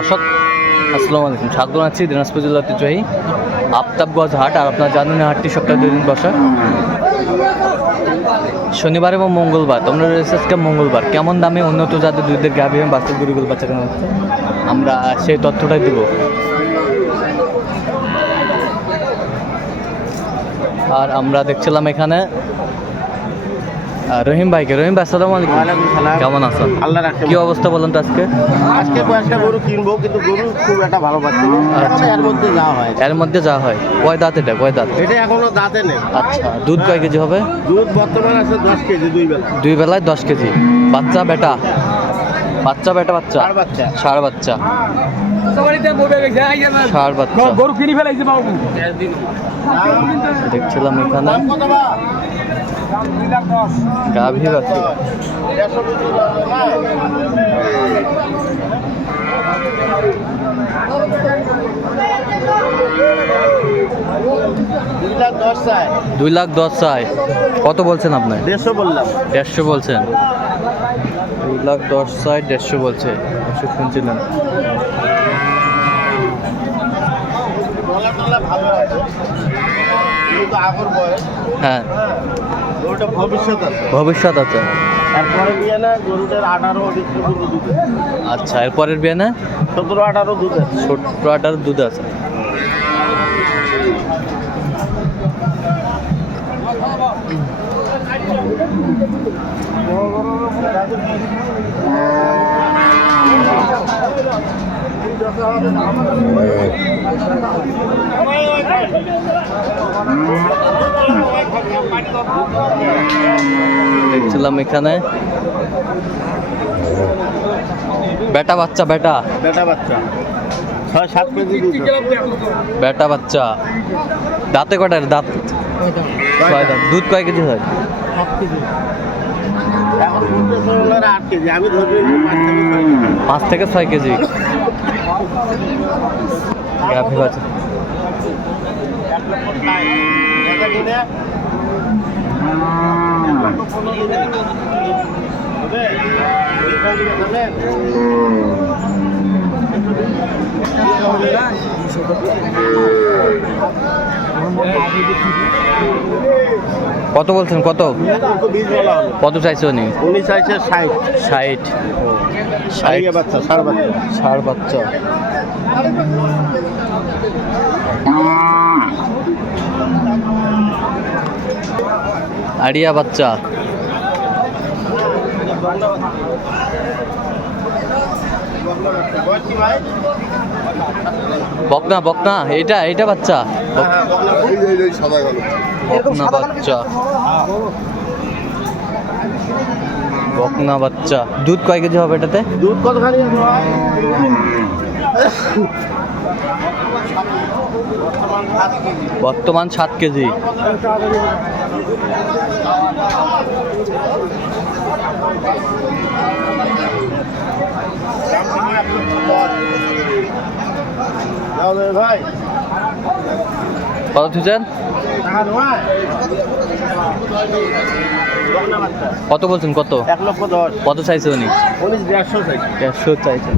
দর্শক, আসসালামু আলাইকুম। স্বাগত আছি, দিনাজপুর জেলা ঐতিহ্যবাহী আফতাবগঞ্জ হাট, আর আপনার জানেন হাটটি সপ্তাহে দুই দিন বসা। শনিবার এবং মঙ্গলবার, তোমরা রয়েছে আজকে মঙ্গলবার। কেমন দামে উন্নত জাতের দুধের গাভী এবং বাস্তব গরুগুলো বাচ্চা কেনা হচ্ছে? আমরা সেই তথ্যটাই দেব। আর আমরা দেখছিলাম এখানে রহিম ভাইকে। রহিম ভাই আসসালামু আলাইকুম। কেমন আছেন? আল্লাহ রাখতে কি অবস্থা বলেন তো আজকে? আজকে কয়েকটা গরু কিনবো কিন্তু গরু খুব একটা ভালো পাচ্ছি। আচ্ছা। এর মধ্যে যাওয়া হয়। এর মধ্যে যা হয়। কয় দাঁত এটা? কয় দাঁত? এটা এখনও দাঁতে নেই। আচ্ছা। দুধ কয় কেজি হবে? দুধ বর্তমান আছে দশ কেজি দুই বেলা। দুই বেলায় দশ কেজি। বাচ্চা বেটা? বাচ্চা বেটা বাচ্চা? চার বাচ্চা। ষাড় বাচ্চা। বাচ্চা। গরু কিনে ফেলাইছে বাবু। দেখছিলাম এখানে। গাভী বাচ্চা? দুই লাখ দশ চাই। কত বলছেন আপনি? দেড়শো বললাম। দেড়শো বলছেন। দুই লাখ দশ চাই দেড়শো বলছে। শুনছিলেন ডলার টলার ভালো আছে কিন্তু আগর বয়স হ্যাঁ। গরুটা ভবিষ্যৎ আছে। আছে। তারপরে বিয়ে না গরুটার আঠারো দুধ আছে। আচ্ছা এরপরের সতেরো আঠারো দুধ আছে। ছোট্ট আটার দুধ আছে দেখছিলাম এখানে। বেটা বাচ্চা বেটা। বেটা বাচ্চা। ছয় সাত কেজি বেটা বাচ্চা। দাঁতে কটার দাঁত। ছয় দাঁত। দুধ কয় কেজি হয়? পাঁচ থেকে ছয় কেজি। গাভী বাচ্চা হবে? কত বলছেন? কত। কত চাইছে উনি? উনি চাইছে ষাট। ষাট। বাচ্চা ষাট বাচ্চা। ষাড় বাচ্চা। আড়িয়া বাচ্চা? বকনা বকনা এটা এটা বাচ্চা বকনা বাচ্চা বকনা বাচ্চা দুধ কয় কেজি হবে এটাতে দুধ কতখানি? বর্তমান সাত কেজি। বর্তমান সাত কেজি দাও দে ভাই কত থুছেন কত বলছেন কত? এক লক্ষ দশ। কত চাইছে উনি? উনিশ দেড়শো চাইছে। দেড়শো চাইছে।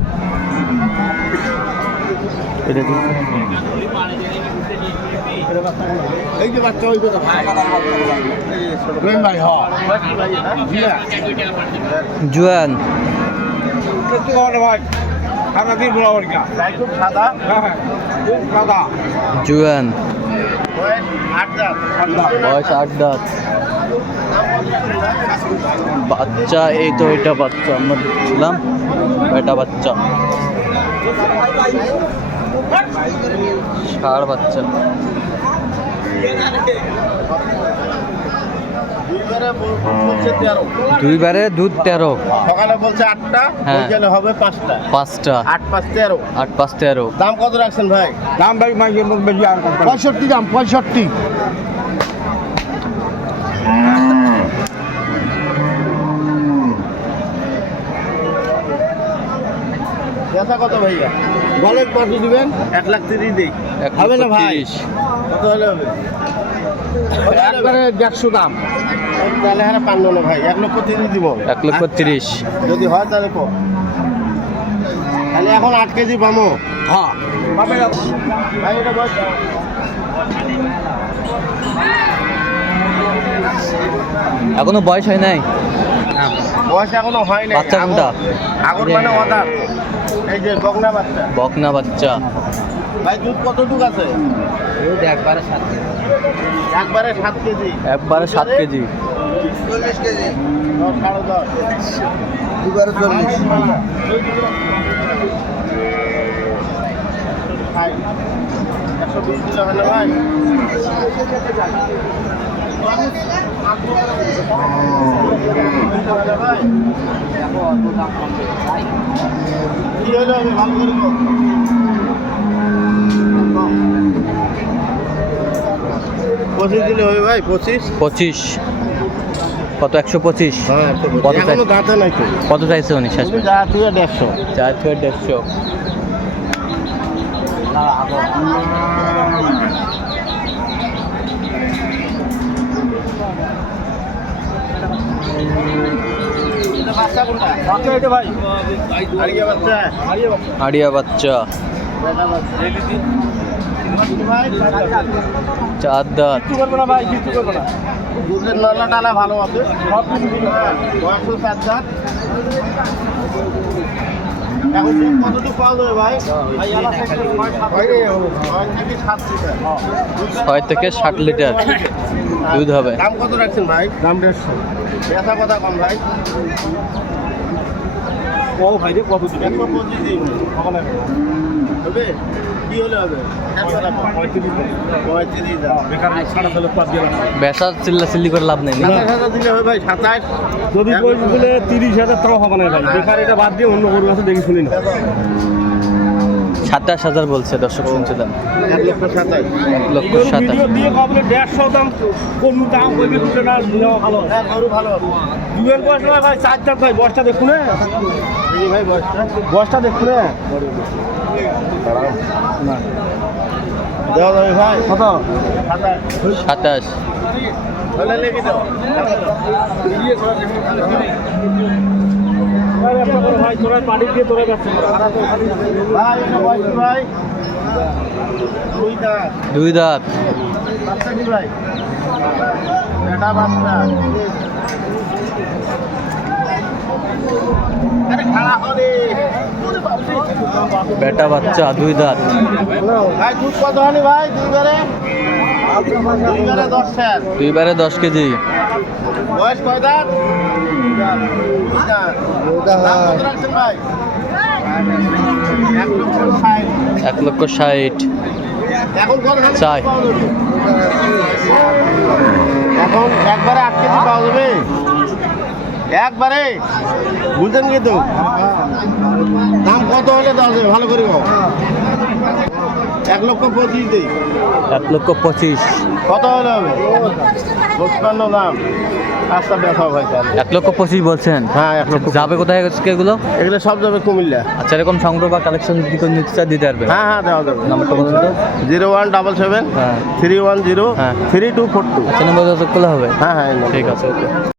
এই যে বাচ্চা ওই কথা ভাই ভাই হ। জিয়া জুয়ান। ভাই খানা দিয়ে বলা ওর খুব সাদা খুব সাদা জুয়ান বয়স আট দাঁত। বাচ্চা, এই তো এটা বাচ্চা, আমরা দেখছিলাম এটা বাচ্চা। ষাড় বাচ্চা। দুইবারে দুধ তেরো। সকালে বলছে আটটা হ্যাঁ। হবে পাঁচটা। পাঁচটা। আট পাঁচ তেরো। আট পাঁচ তেরো। দাম কত রাখছেন ভাই? দাম ভাই পঁয়ষট্টি দাম পঁয়ষট্টি। ব্যথা কত ভাইয়া? বলেন কত দিবেন? এক লাখ তিরিশ দিই। হবে না ভাই? কত হলে হবে? একবারে দেড়শো দাম। তাহলে হ্যাঁ পান্ন না ভাই। এক লক্ষ তিরিশ দিব। এক লক্ষ তিরিশ। যদি হয় তাহলে কো। তাহলে এখন আট কেজি পামো। হ্যাঁ। ভাই এটা বস এখনও বয়স হয় নাই? বয়স এখনও হয় নাই। বাচ্চা কোনটা? আগর মানে অদার এই যে বকনা বাচ্চা। বকনা বাচ্চা। ভাই দুধ কতটুকু আছে? একবারে সাত কেজি। একবারে সাত কেজি। চল্লিশ কেজি। দশ সাড়ে দশ দুবারে চল্লিশ। একশো বিশ দিলে ভাই কি হলো আমি ভালো করে পঁচিশ দিলে হবে ভাই পঁচিশ? পঁচিশ। কত? একশো পঁচিশ? হ্যাঁ কত কত চাইছে উনি? শেষ দেড়শো। চার থেকে দেড়শো। আড়িয়া বাচ্চা। চার দাঁত। কিছু করবে না ভাই কিছু করবে না। দুধের নালা টালা ভালো আছে। সব কিছু দিবে হ্যাঁ বয়সও সাত সাত এখন দুধ কতটুকু পাওয়া যাবে ভাই? ছয় থেকে ষাট লিটার। দুধ হবে। দাম কত রাখছেন ভাই? দাম দেড়শো। বেচা কথা কম ভাই। ও ভাই রে কত একশো পঁচিশ দিন। হবে? কি হলে হবে? বেসা চিল্লা চিল্লি করে লাভ নেই। দিলে হবে ভাই সাতাশ। যদি বলে তিরিশ হাজার টাকা হবে না ভাই। বেকার এটা বাদ দিয়ে অন্য গরু আছে দেখি শুনি না। সাতাশ হাজার বলছে দর্শক শুনছিলেন। এক লক্ষ সাতাশ। এক লক্ষ সাতাশ। দেড়শো দাম কোন দাম কইবে দুটো না ভালো হ্যাঁ গরু ভালো দুয়ের বয়স নয় ভাই চার চার ভাই বয়সটা দেখুন এই ভাই সাতাশ। ভাই দিয়ে ভাই দুই দাঁত। ভাই বেটা বাচ্চা বেটা বাচ্চা দুই দাঁত। ভাই দুধ কত হয়নি ভাই? দুইবারে দুইবারে দশ স্যার দুইবারে দশ কেজি। বয়স কয় দাঁত? দুই এক লক্ষ ষাট। চাই। এখন একবারে আট একবারে। বুঝলেন কিন্তু? দাম কত হলে যাবে ভালো করে এক লক্ষ পঁচিশ দিই। এক লক্ষ পঁচিশ। কত হলে হবে? পঁচপান্ন দাম। রাস্তা ব্যথা ভাই এক লক্ষ পঁচিশ বলছেন? হ্যাঁ এক লক্ষ যাবে কোথায় এগুলো? এগুলো সব যাবে কুমিল্লা। আচ্ছা এরকম সংগ্রহ বা কালেকশন যদি কোনো নিতে দিতে পারবে। হ্যাঁ হ্যাঁ দেওয়া যাবে। নাম্বারটা বলুন তো। জিরো ওয়ান ডাবল সেভেন হ্যাঁ। থ্রি ওয়ান জিরো হ্যাঁ। Three two four two. আচ্ছা নম্বর যোগাযোগ করলে হবে। হ্যাঁ হ্যাঁ ঠিক আছে ওকে।